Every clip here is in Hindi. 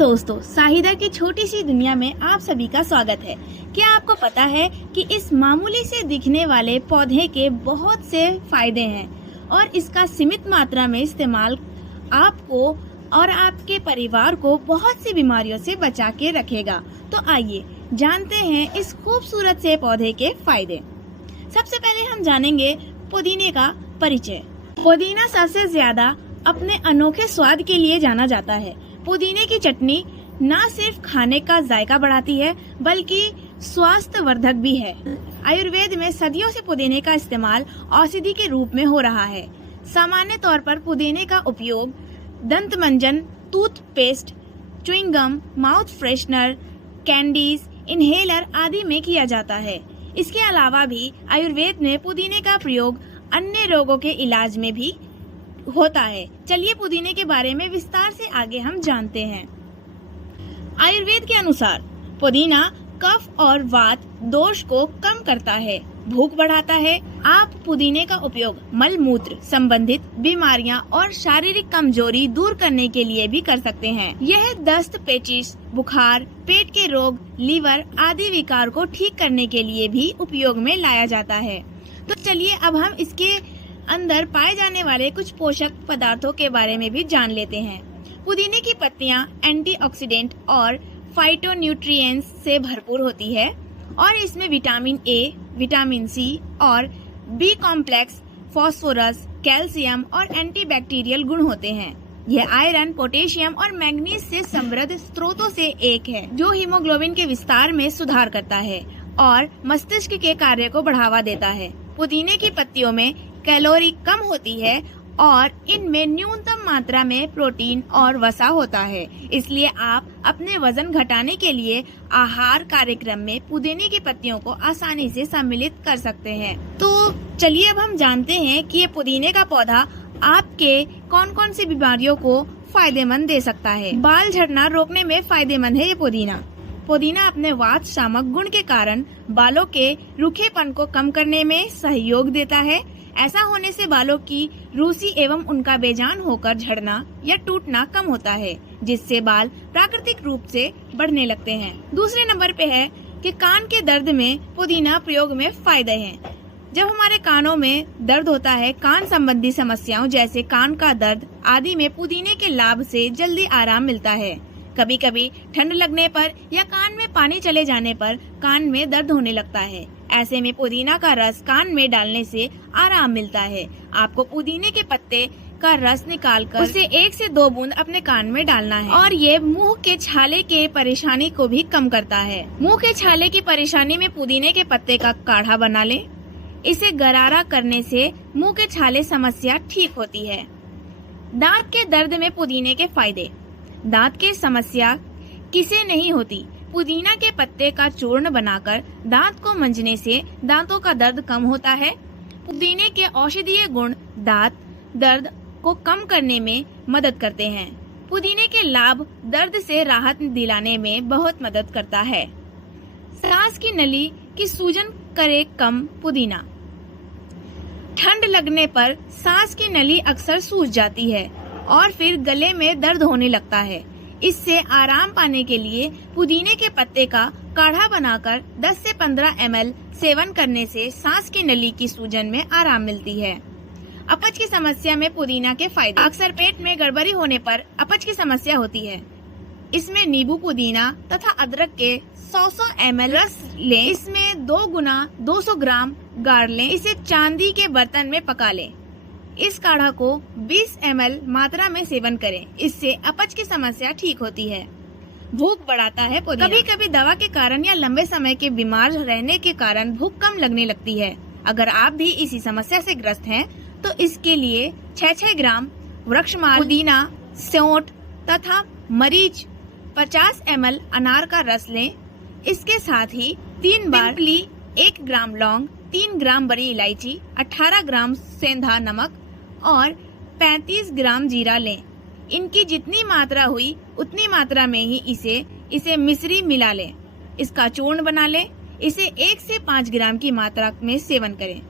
दोस्तों, साहिदा की छोटी सी दुनिया में आप सभी का स्वागत है। क्या आपको पता है कि इस मामूली से दिखने वाले पौधे के बहुत से फायदे हैं और इसका सीमित मात्रा में इस्तेमाल आपको और आपके परिवार को बहुत सी बीमारियों से बचा के रखेगा। तो आइए जानते हैं इस खूबसूरत से पौधे के फायदे। सबसे पहले हम जानेंगे पुदीने का परिचय। पुदीना सबसे ज्यादा अपने अनोखे स्वाद के लिए जाना जाता है। पुदीने की चटनी न सिर्फ खाने का जायका बढ़ाती है बल्कि स्वास्थ्य वर्धक भी है। आयुर्वेद में सदियों से पुदीने का इस्तेमाल औषधि के रूप में हो रहा है। सामान्य तौर पर पुदीने का उपयोग दंत मंजन, toothpaste, chewing gum, mouth freshener, candies, inhaler आदि में किया जाता है। इसके अलावा भी आयुर्वेद में पुदीने का प्रयोग अन्य रोगों के इलाज में भी होता है। चलिए पुदीने के बारे में विस्तार से आगे हम जानते हैं। आयुर्वेद के अनुसार पुदीना कफ और वात दोष को कम करता है, भूख बढ़ाता है। आप पुदीने का उपयोग मल मूत्र संबंधित बीमारियां और शारीरिक कमजोरी दूर करने के लिए भी कर सकते हैं। यह दस्त, पेचिश, बुखार, पेट के रोग, लीवर आदि विकार को ठीक करने के लिए भी उपयोग में लाया जाता है। तो चलिए अब हम इसके अंदर पाए जाने वाले कुछ पोषक पदार्थों के बारे में भी जान लेते हैं। पुदीने की पत्तियां एंटीऑक्सीडेंट और फाइटोन्यूट्रिएंट्स से भरपूर होती है और इसमें विटामिन ए, विटामिन सी और बी कॉम्प्लेक्स, फास्फोरस, कैल्शियम और एंटीबैक्टीरियल गुण होते हैं। यह आयरन, पोटेशियम और मैग्नीज से समृद्ध स्रोतों से एक है जो हीमोग्लोबिन के विस्तार में सुधार करता है और मस्तिष्क के कार्य को बढ़ावा देता है। पुदीने की पत्तियों में कैलोरी कम होती है और इनमें न्यूनतम मात्रा में प्रोटीन और वसा होता है। इसलिए आप अपने वजन घटाने के लिए आहार कार्यक्रम में पुदीने की पत्तियों को आसानी से सम्मिलित कर सकते हैं। तो चलिए अब हम जानते हैं कि ये पुदीने का पौधा आपके कौन कौन सी बीमारियों को फायदेमंद दे सकता है। बाल झड़ना रोकने में फायदेमंद है ये पुदीना। पुदीना अपने वात शामक गुण के कारण बालों के रूखेपन को कम करने में सहयोग देता है। ऐसा होने से बालों की रूसी एवं उनका बेजान होकर झड़ना या टूटना कम होता है, जिससे बाल प्राकृतिक रूप से बढ़ने लगते हैं। दूसरे नंबर पे है कि कान के दर्द में पुदीना प्रयोग में फायदे हैं। जब हमारे कानों में दर्द होता है, कान संबंधी समस्याओं जैसे कान का दर्द आदि में पुदीने के लाभ से जल्दी आराम मिलता है। कभी कभी ठंड लगने पर या कान में पानी चले जाने पर कान में दर्द होने लगता है। ऐसे में पुदीना का रस कान में डालने से आराम मिलता है। आपको पुदीने के पत्ते का रस निकालकर उसे 1 से 2 बूंद अपने कान में डालना है और ये मुंह के छाले के परेशानी को भी कम करता है। मुंह के छाले की परेशानी में पुदीने के पत्ते का काढ़ा बना लें। इसे गरारा करने से मुंह के छाले समस्या ठीक होती है। दांत के दर्द में पुदीने के फायदे। दांत की समस्या किसे नहीं होती। पुदीना के पत्ते का चूर्ण बनाकर दांत को मंजने से दांतों का दर्द कम होता है। पुदीने के औषधीय गुण दांत दर्द को कम करने में मदद करते हैं। पुदीने के लाभ दर्द से राहत दिलाने में बहुत मदद करता है। सांस की नली की सूजन करे कम पुदीना। ठंड लगने पर सांस की नली अक्सर सूज जाती है और फिर गले में दर्द होने लगता है। इससे आराम पाने के लिए पुदीने के पत्ते का काढ़ा बनाकर 10 से 15 ml सेवन करने से सांस की नली की सूजन में आराम मिलती है। अपच की समस्या में पुदीना के फायदे। अक्सर पेट में गड़बड़ी होने पर अपच की समस्या होती है। इसमें नींबू, पुदीना तथा अदरक के 100 ml रस लें। इसमें 2 गुना 200 ग्राम गाड़ लें। इसे चांदी के बर्तन में पका लें। इस काढ़ा को 20 ml मात्रा में सेवन करें। इससे अपच की समस्या ठीक होती है। भूख बढ़ाता है पुदीना। कभी कभी दवा के कारण या लंबे समय के बीमार रहने के कारण भूख कम लगने लगती है। अगर आप भी इसी समस्या से ग्रस्त हैं, तो इसके लिए 6-6 ग्राम वृक्षमाल, पुदीना, सौंठ तथा मरीच, 50 ml अनार का रस लें। इसके साथ ही 3 बार 1 ग्राम लौंग, 3 ग्राम बड़ी इलायची, 18 ग्राम सेंधा नमक और 35 ग्राम जीरा लें। इनकी जितनी मात्रा हुई उतनी मात्रा में ही इसे मिश्री मिला लें। इसका चूर्ण बना लें। इसे 1 से 5 ग्राम की मात्रा में सेवन करें।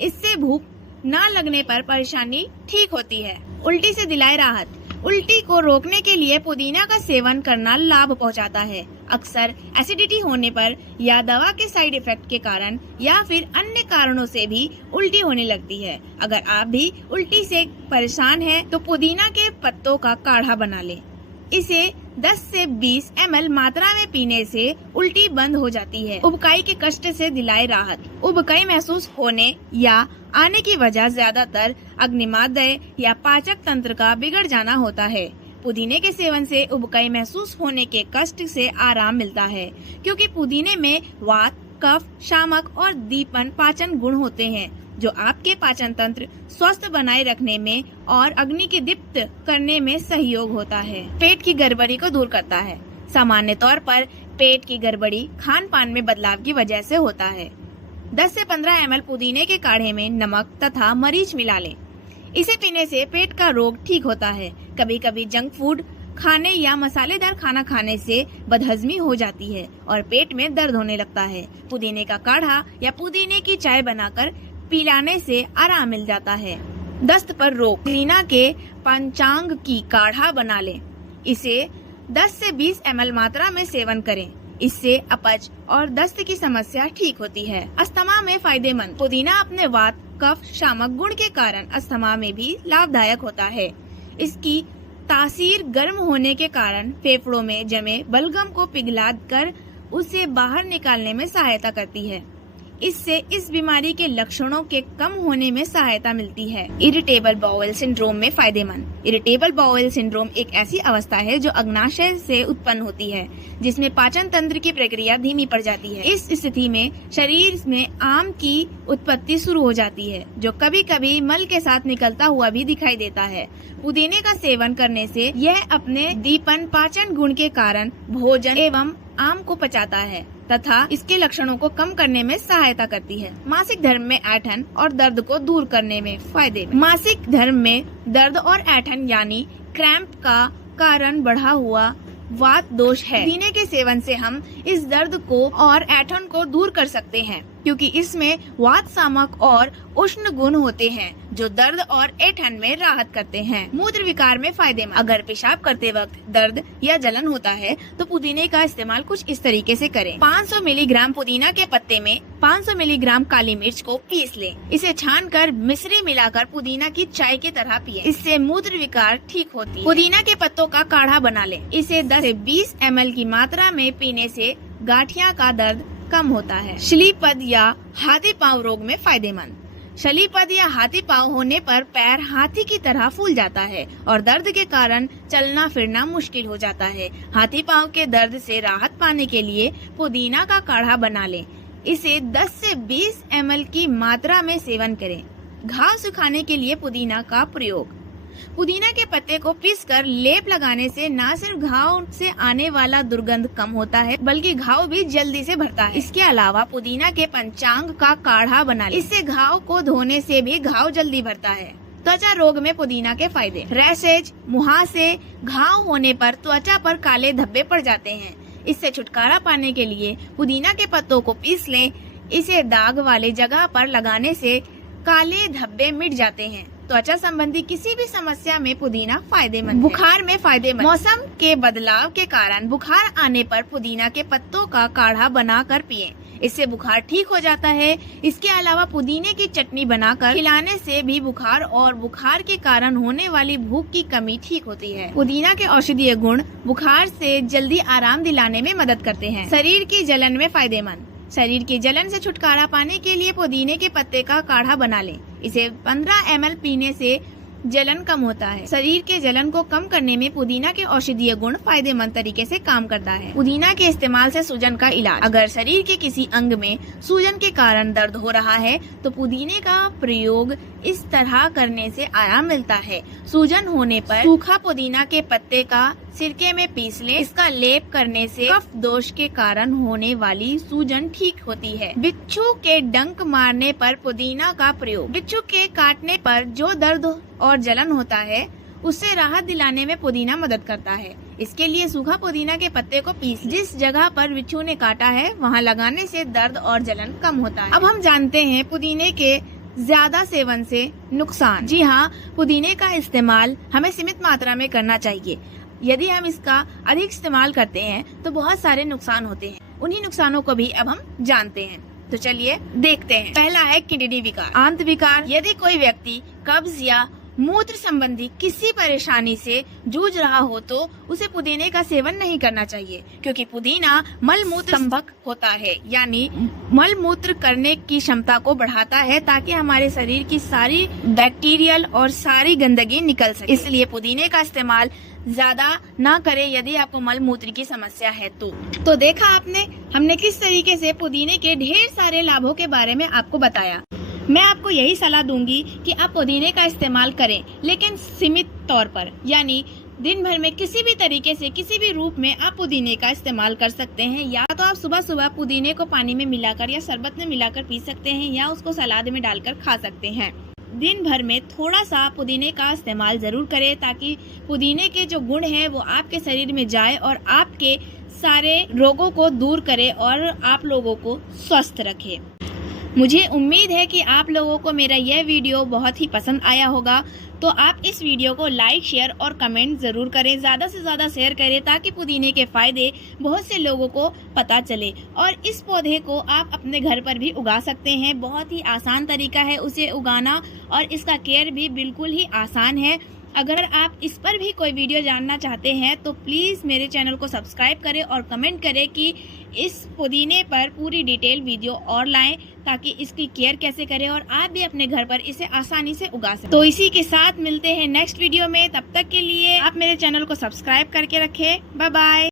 इससे भूख न लगने पर परेशानी ठीक होती है। उल्टी से दिलाए राहत। उल्टी को रोकने के लिए पुदीना का सेवन करना लाभ पहुंचाता है। अक्सर एसिडिटी होने पर या दवा के साइड इफेक्ट के कारण या फिर अन्य कारणों से भी उल्टी होने लगती है। अगर आप भी उल्टी से परेशान हैं, तो पुदीना के पत्तों का काढ़ा बना लें। इसे 10 से 20 ml मात्रा में पीने से उल्टी बंद हो जाती है। उबकाई के कष्ट से दिलाए राहत। उबकाई महसूस होने या आने की वजह ज्यादातर अग्निमादय या पाचक तंत्र का बिगड़ जाना होता है। पुदीने के सेवन से उबकाई महसूस होने के कष्ट से आराम मिलता है, क्योंकि पुदीने में वात, कफ, शामक और दीपन पाचन गुण होते हैं, जो आपके पाचन तंत्र स्वस्थ बनाए रखने में और अग्नि की दीप्त करने में सहयोग होता है। पेट की गड़बड़ी को दूर करता है। सामान्य तौर पर पेट की गड़बड़ी खान पान में बदलाव की वजह से होता है। 10 से 15 ml पुदीने के काढ़े में नमक तथा मरीच मिला लें। इसे पीने से पेट का रोग ठीक होता है। कभी कभी जंक फूड खाने या मसालेदार खाना खाने से बदहजमी हो जाती है और पेट में दर्द होने लगता है। पुदीने का काढ़ा या पुदीने की चाय बनाकर पिलाने से आराम मिल जाता है। दस्त पर रोक। पुदीना के पंचांग की काढ़ा बना लें। इसे 10 से 20 ml मात्रा में सेवन करें। इससे अपच और दस्त की समस्या ठीक होती है। अस्थमा में फायदेमंद। पुदीना अपने वात, कफ, शामक गुण के कारण अस्थमा में भी लाभदायक होता है। इसकी तासीर गर्म होने के कारण फेफड़ों में जमे बलगम को पिघला कर उसे बाहर निकालने में सहायता करती है। इससे इस बीमारी के लक्षणों के कम होने में सहायता मिलती है। इरिटेबल बाउल सिंड्रोम में फायदेमंद। इरिटेबल बाउल सिंड्रोम एक ऐसी अवस्था है जो अग्नाशय से उत्पन्न होती है, जिसमें पाचन तंत्र की प्रक्रिया धीमी पड़ जाती है। इस स्थिति में शरीर में आम की उत्पत्ति शुरू हो जाती है, जो कभी कभी मल के साथ निकलता हुआ भी दिखाई देता है। पुदीने का सेवन करने से यह अपने दीपन पाचन गुण के कारण भोजन एवं आम को पचाता है तथा इसके लक्षणों को कम करने में सहायता करती है। मासिक धर्म में ऐंठन और दर्द को दूर करने में फायदे। मासिक धर्म में दर्द और ऐंठन यानी क्रैम्प का कारण बढ़ा हुआ वात दोष है। पुदीने के सेवन से हम इस दर्द को और ऐंठन को दूर कर सकते हैं, क्योंकि इसमें वात, शामक और उष्ण गुण होते हैं, जो दर्द और ऐंठन में राहत करते हैं। मूत्र विकार में फायदेमंद। अगर पेशाब करते वक्त दर्द या जलन होता है, तो पुदीने का इस्तेमाल कुछ इस तरीके से करें। 500 मिलीग्राम पुदीना के पत्ते में 500 मिलीग्राम काली मिर्च को पीस लें। इसे छानकर मिश्री मिलाकर पुदीना की चाय की तरह पिएं। इससे मूत्र विकार ठीक होती है। पुदीना के पत्तों का काढ़ा बना लें। इसे 10 से 20 ml की मात्रा में पीने से गांठिया का दर्द कम होता है। शलीपद या हाथी पांव रोग में फायदेमंद। शलीपद या हाथी पांव होने पर पैर हाथी की तरह फूल जाता है और दर्द के कारण चलना फिरना मुश्किल हो जाता है। हाथी पांव के दर्द से राहत पाने के लिए पुदीना का काढ़ा बना लें। इसे 10 से 20 ml की मात्रा में सेवन करें। घाव सुखाने के लिए पुदीना का प्रयोग। पुदीना के पत्ते को पीसकर लेप लगाने से न सिर्फ घाव से आने वाला दुर्गंध कम होता है, बल्कि घाव भी जल्दी से भरता है। इसके अलावा पुदीना के पंचांग का काढ़ा बना लें। इससे घाव को धोने से भी घाव जल्दी भरता है। त्वचा रोग में पुदीना के फायदे। रैशेज, मुहासे, घाव होने पर त्वचा पर काले धब्बे पड़ जाते हैं। इससे छुटकारा पाने के लिए पुदीना के पत्तों को पीस लें। इसे दाग वाले जगह पर लगाने से काले धब्बे मिट जाते हैं। त्वचा संबंधी किसी भी समस्या में पुदीना फायदेमंद। बुखार में फायदेमंद। मौसम के बदलाव के कारण बुखार आने पर पुदीना के पत्तों का काढ़ा बनाकर पिएं। इससे बुखार ठीक हो जाता है। इसके अलावा पुदीने की चटनी बनाकर खिलाने से भी बुखार और बुखार के कारण होने वाली भूख की कमी ठीक होती है। पुदीना के औषधीय गुण बुखार से जल्दी आराम दिलाने में मदद करते हैं। शरीर की जलन में फायदेमंद। शरीर की जलन से छुटकारा पाने के लिए पुदीने के पत्ते का काढ़ा बना लें। इसे 15 ml पीने से जलन कम होता है। शरीर के जलन को कम करने में पुदीना के औषधीय गुण फायदेमंद तरीके से काम करता है। पुदीना के इस्तेमाल से सूजन का इलाज। अगर शरीर के किसी अंग में सूजन के कारण दर्द हो रहा है, तो पुदीने का प्रयोग इस तरह करने से आराम मिलता है। सूजन होने पर सूखा पुदीना के पत्ते का सिरके में पीस लें। इसका लेप करने से कफ दोष के कारण होने वाली सूजन ठीक होती है। बिच्छू के डंक मारने पर पुदीना का प्रयोग। बिच्छू के काटने पर जो दर्द और जलन होता है, उससे राहत दिलाने में पुदीना मदद करता है। इसके लिए सूखा पुदीना के पत्ते को पीस जिस जगह पर बिच्छू ने काटा है, वहाँ लगाने से दर्द और जलन कम होता है। अब हम जानते हैं पुदीने के ज्यादा सेवन से नुकसान। जी हाँ, पुदीने का इस्तेमाल हमें सीमित मात्रा में करना चाहिए। यदि हम इसका अधिक इस्तेमाल करते हैं तो बहुत सारे नुकसान होते हैं। उन्हीं नुकसानों को भी अब हम जानते हैं, तो चलिए देखते हैं। पहला है किडनी विकार, आंत विकार। यदि कोई व्यक्ति कब्ज या मूत्र संबंधी किसी परेशानी से जूझ रहा हो तो उसे पुदीने का सेवन नहीं करना चाहिए, क्योंकि पुदीना मल मूत्र संभक होता है, यानी मल मूत्र करने की क्षमता को बढ़ाता है ताकि हमारे शरीर की सारी बैक्टीरियल और सारी गंदगी निकल सके। इसलिए पुदीने का इस्तेमाल ज्यादा ना करें यदि आपको मल मूत्र की समस्या है तो देखा आपने, हमने किस तरीके से पुदीने के ढेर सारे लाभों के बारे में आपको बताया। मैं आपको यही सलाह दूंगी कि आप पुदीने का इस्तेमाल करें, लेकिन सीमित तौर पर, यानी दिन भर में किसी भी तरीके से किसी भी रूप में आप पुदीने का इस्तेमाल कर सकते हैं। या तो आप सुबह सुबह पुदीने को पानी में मिलाकर या शरबत में मिलाकर पी सकते हैं, या उसको सलाद में डालकर खा सकते हैं। दिन भर में थोड़ा सा पुदीने का इस्तेमाल जरूर करें ताकि पुदीने के जो गुण हैं वो आपके शरीर में जाए और आपके सारे रोगों को दूर करे और आप लोगों को स्वस्थ रखे। मुझे उम्मीद है कि आप लोगों को मेरा यह वीडियो बहुत ही पसंद आया होगा, तो आप इस वीडियो को लाइक, शेयर और कमेंट ज़रूर करें। ज़्यादा से ज़्यादा शेयर करें ताकि पुदीने के फ़ायदे बहुत से लोगों को पता चले। और इस पौधे को आप अपने घर पर भी उगा सकते हैं। बहुत ही आसान तरीका है उसे उगाना और इसका केयर भी बिल्कुल ही आसान है। अगर आप इस पर भी कोई वीडियो जानना चाहते हैं तो प्लीज़ मेरे चैनल को सब्सक्राइब करें और कमेंट करें कि इस पुदीने पर पूरी डिटेल वीडियो और लाएं ताकि इसकी केयर कैसे करें और आप भी अपने घर पर इसे आसानी से उगा सकें। तो इसी के साथ मिलते हैं नेक्स्ट वीडियो में। तब तक के लिए आप मेरे चैनल को सब्सक्राइब करके रखें। Bye bye.